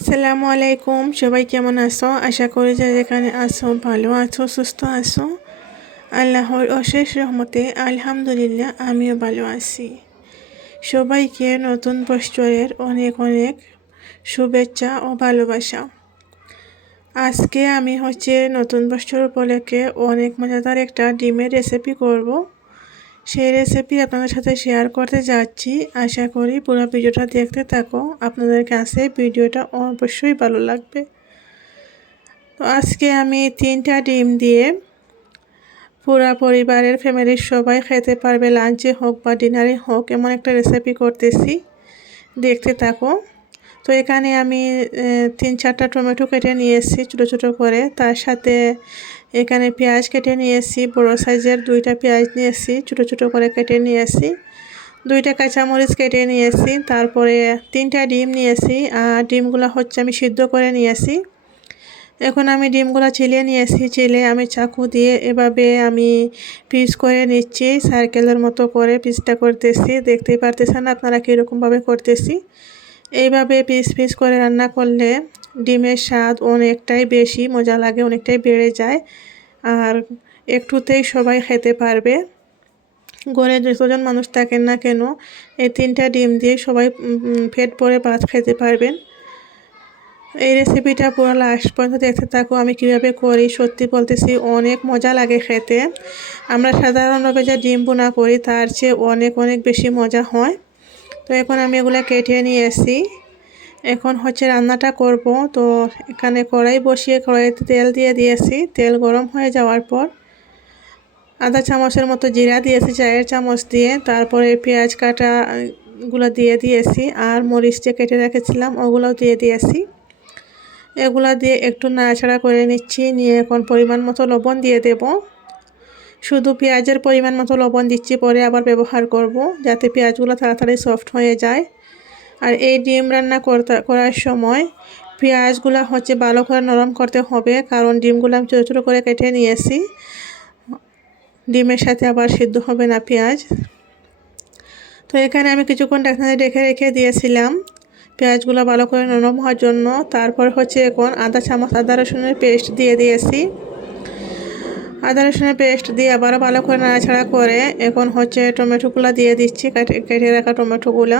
আসসালামু আলাইকুম, সবাই কেমন আছো? আশা করি যে যেখানে আছো ভালো আছো, সুস্থ আছো। আল্লাহর অশেষ রহমতে আলহামদুলিল্লাহ আমিও ভালো আছি। সবাইকে নতুন বছরের অনেক অনেক শুভেচ্ছা ও ভালোবাসা। আজকে আমি হচ্ছে নতুন বছর উপলক্ষে অনেক মজাদার একটা ডিমের রেসিপি করব। সেই রেসিপি আপনাদের সাথে শেয়ার করতে যাচ্ছি। আশা করি পুরো ভিডিওটা দেখতে থাকো। আপনাদের কাছে ভিডিওটা অবশ্যই ভালো লাগবে। তো আজকে আমি তিনটা ডিম দিয়ে পুরা পরিবারের ফ্যামিলির সবাই খেতে পারবে। লাঞ্চে হোক বা ডিনারে হোক, এমন একটা রেসিপি করতেছি। দেখতে থাকো। তো এখানে আমি তিন চারটা টমেটো কেটে নিয়েছি ছোটো ছোটো করে। তার সাথে এখানে পেঁয়াজ কেটে নিয়েছি, বড়ো সাইজের দুইটা পেঁয়াজ নিয়েছি, ছোটো ছোটো করে কেটে নিয়েছি, দুইটা কাঁচামরিচ কেটে নিয়েছি, তারপরে তিনটা ডিম নিয়েছি, আর ডিমগুলো হচ্ছে আমি সিদ্ধ করে নিয়েছি। এখন আমি ডিমগুলো চিলিয়ে নিয়েছি, চিলে আমি চাকু দিয়ে এভাবে আমি পিস করে নিচ্ছি, সার্কেলের মতো করে পিসটা করতেছি, দেখতেই পারতেছেন আপনারা কীরকমভাবে করতেছি। এইভাবে পিস পিস করে রান্না করলে ডিমের স্বাদ অনেকটাই বেশি, মজা লাগে, অনেকটাই বেড়ে যায়। আর একটুতেই সবাই খেতে পারবে। ঘরে যতজন মানুষ থাকেন না কেন, এই তিনটা ডিম দিয়ে সবাই পেট ভরে ভাত খেতে পারবেন। এই রেসিপিটা পুরো লাস্ট পর্যন্ত দেখতে থাকো, আমি কীভাবে করি, সত্যি বলতেছি, অনেক মজা লাগে খেতে। আমরা সাধারণভাবে যা ডিম বোনা করি, তার চেয়ে অনেক অনেক বেশি মজা হয়। তো এখন আমি এগুলো কেটে নিয়েছি এখন হচ্ছে রান্নাটা করব। তো এখানে কড়াই বসিয়ে কড়াইতে তেল দিয়ে দিয়েছি। তেল গরম হয়ে যাওয়ার পর আধা চামচের মতো জিরা দিয়েছি চায়ের চামচ দিয়ে। তারপরে পেঁয়াজ কাটাগুলো দিয়ে দিয়েছি আর মরিচ যে কেটে রেখেছিলাম ওগুলোও দিয়ে দিয়েছি। এগুলা দিয়ে একটু নাড়াচাড়া করে নিচ্ছি। নিয়ে এখন পরিমাণ মতো লবণ দিয়ে দেব। শুধু পেঁয়াজের পরিমাণ মতো লবণ দিচ্ছি পরে আবার ব্যবহার করব যাতে পেঁয়াজগুলো তাড়াতাড়ি সফট হয়ে যায়। আর এই ডিম রান্না করতে, করার সময় পেঁয়াজগুলো হচ্ছে ভালো করে নরম করতে হবে, কারণ ডিমগুলো আমি ছোটো ছোটো করে কেটে নিয়েছি। ডিমের সাথে আবার সিদ্ধ হবে না পেঁয়াজ। তো এখানে আমি কিছুক্ষণ ঢাকনাতে রেখে রেখে দিয়েছিলাম পেঁয়াজগুলো ভালো করে নরম হওয়ার জন্য। তারপর হচ্ছে এখন আদা, চামচ, আদা রসুনের পেস্ট দিয়ে দিয়েছি। আদা রসুনের পেস্ট দিয়ে আবারও ভালো করে নাড়াছাড়া করে এখন হচ্ছে টমেটোগুলো দিয়ে দিচ্ছি, কেটে কেটে রাখা টমেটোগুলো।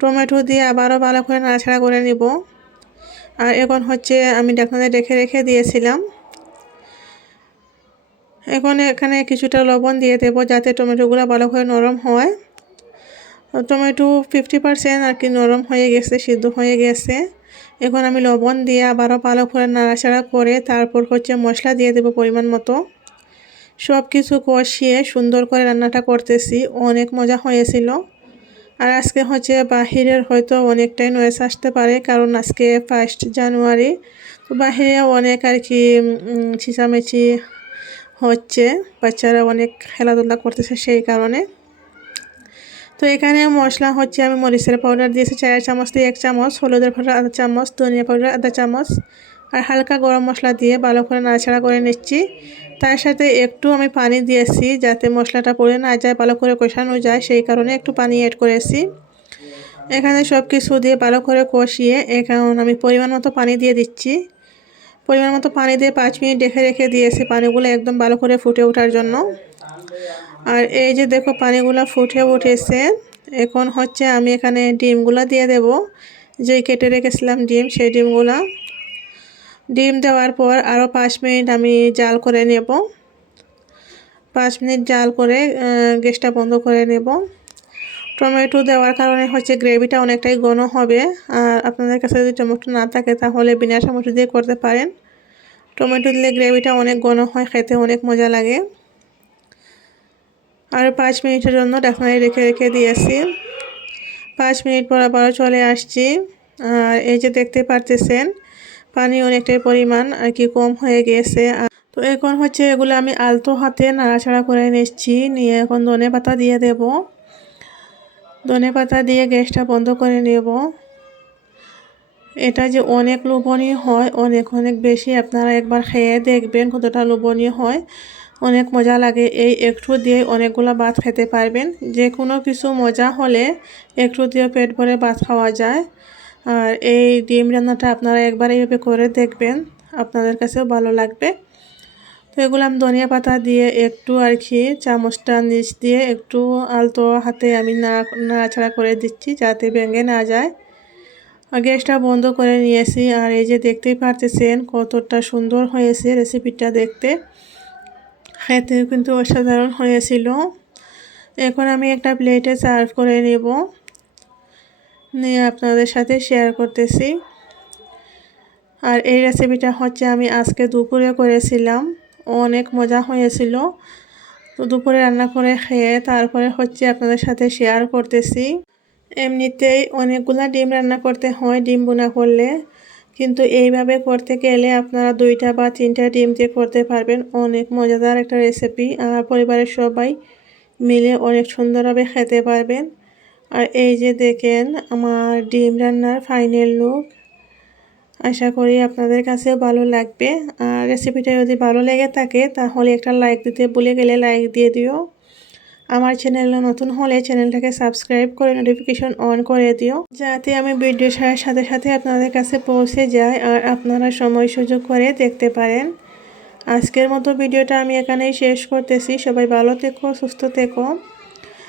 টমেটো দিয়ে আবারও ভালো করে নাড়াছাড়া করে নিব। আর এখন হচ্ছে আমি ডাকনাতে রেখে রেখে দিয়েছিলাম। এখন এখানে কিছুটা লবণ দিয়ে দেবো যাতে টমেটোগুলো ভালো করে নরম হয়। টমেটো ফিফটি পারসেন্ট আর কি নরম হয়ে গেছে, সিদ্ধ হয়ে গেছে। এখন আমি লবণ দিয়ে আবারও ভালো করে নাড়াচাড়া করে তারপর হচ্ছে মশলা দিয়ে দেবো পরিমাণ মতো। সব কিছু কষিয়ে সুন্দর করে রান্নাটা করতেছি, অনেক মজা হয়েছিল। আর আজকে হচ্ছে বাহিরের হয়তো অনেকটাই নয়েস আসতে পারে, কারণ আজকে ফার্স্ট জানুয়ারি তো বাহিরে অনেক আর কি ছিঁচামেচি হচ্ছে, বাচ্চারা অনেক খেলাধুলা করতেছে সেই কারণে। তো এখানে মশলা হচ্ছে, আমি মরিচের পাউডার দিয়েছি চার চামচ দিয়ে এক চামচ, হলুদের পাউডার আধা চামচ, ধনিয়া পাউডার আধা চামচ, আর হালকা গরম মশলা দিয়ে ভালো করে নাড়াচাড়া করে নিচ্ছি। তার সাথে একটু আমি পানি দিয়েছি যাতে মশলাটা পড়ে না যায়, ভালো করে কষানো যায়, সেই কারণে একটু পানি অ্যাড করেছি। এখানে সব কিছু দিয়ে ভালো করে কষিয়ে এখন আমি পরিমাণ মতো পানি দিয়ে দিচ্ছি। পরিমাণ মতো পানি দিয়ে পাঁচ মিনিট রেখে রেখে দিয়েছি পানিগুলো একদম ভালো করে ফুটে ওঠার জন্য। আর এই যে দেখো পানিগুলো ফুটে উঠেছে, এখন হচ্ছে আমি এখানে ডিমগুলো দিয়ে দেব। যে কেটে রেখেছিলাম ডিম, সেই ডিমগুলো ডিম দেওয়ার পর আরও পাঁচ মিনিট আমি জাল করে নেব। পাঁচ মিনিট জাল করে গ্যাসটা বন্ধ করে নেব। টমেটো দেওয়ার কারণে হচ্ছে গ্রেভিটা অনেকটাই ঘন হবে। আর আপনাদের কাছে যদি টমেটো না থাকে, তাহলে বিনা টমেটো দিয়ে করতে পারেন। টমেটো দিলে গ্রেভিটা অনেক ঘন হয়, খেতে অনেক মজা লাগে। আর পাঁচ মিনিটের জন্য ঢাকনায় রেখে রেখে দিয়েছি। পাঁচ মিনিট পর আবারও চলে আসছি। আর এই যে দেখতে পারতেছেন পানি অনেকটাই পরিমাণ আর কি কম হয়ে গিয়েছে তো এখন হচ্ছে এগুলো আমি আলতো হাতে নাড়াচাড়া করে নিচ্ছি। নিয়ে এখন ধনে পাতা দিয়ে দেব। ধনে পাতা দিয়ে গ্যাসটা বন্ধ করে নেব। এটা যে অনেক লোভনীয় হয়, অনেক অনেক বেশি আপনারা একবার খেয়ে দেখবেন কতটা লোভনীয় হয়। অনেক মজা লাগে। এই একটু দিয়ে অনেকগুলো ভাত খেতে পারবেন। যে কোনো কিছু মজা হলে একটু দিয়ে পেট ভরে ভাত খাওয়া যায়। আর এই ডিম রান্নাটা আপনারা একবার এইভাবে করে দেখবেন, আপনাদের কাছেও ভালো লাগবে। তো এগুলো আমি ধনিয়া পাতা দিয়ে একটু আর কি চামচটা নিচ দিয়ে একটু আলতো হাতে আমি নাড়াচাড়া করে দিচ্ছি যাতে ভেঙে না যায়। গ্যাসটা বন্ধ করে নিয়েছি আর এই যে দেখতেই পারতেছেন কতটা সুন্দর হয়েছে রেসিপিটা দেখতে। খেতেও কিন্তু অসাধারণ হয়েছিল। এখন আমি একটা প্লেটে সার্ভ করে নেব। নিয়ে আপনাদের সাথে শেয়ার করতেছি। আর এই রেসিপিটা হচ্ছে আমি আজকে দুপুরে করেছিলাম। অনেক মজা হয়েছিল। তো দুপুরে রান্না করে খেয়ে তারপরে হচ্ছে আপনাদের সাথে শেয়ার করতেছি। এমনিতেই অনেকগুলো ডিম রান্না করতে হয় ডিম বোনা করলে। কিন্তু এইভাবে করতে গেলে আপনারা দুইটা বা তিনটা ডিম দিয়ে করতে পারবেন। অনেক মজাদার একটা রেসিপি আর পরিবারের সবাই মিলে অনেক সুন্দরভাবে খেতে পারবেন। আর এই যে দেখেন আমার ডিম রান্নার ফাইনাল লুক আশা করি আপনাদের কাছেও ভালো লাগবে। আর রেসিপিটা যদি ভালো লেগে থাকে, তাহলে একটা লাইক দিতে ভুলে গেলে লাইক দিয়ে দিও। আমার চ্যানেলে নতুন হলে চ্যানেলটাকে সাবস্ক্রাইব করে নোটিফিকেশন অন করে দিও। যাতে আমি ভিডিও ছাড়ার সাথে সাথে আপনাদের কাছে পৌঁছে যায় আর আপনারা সময় সুযোগ করে দেখতে পারেন। আজকের মতো ভিডিওটা আমি এখানেই শেষ করতেছি। সবাই ভালো থেকো, সুস্থ থেকো।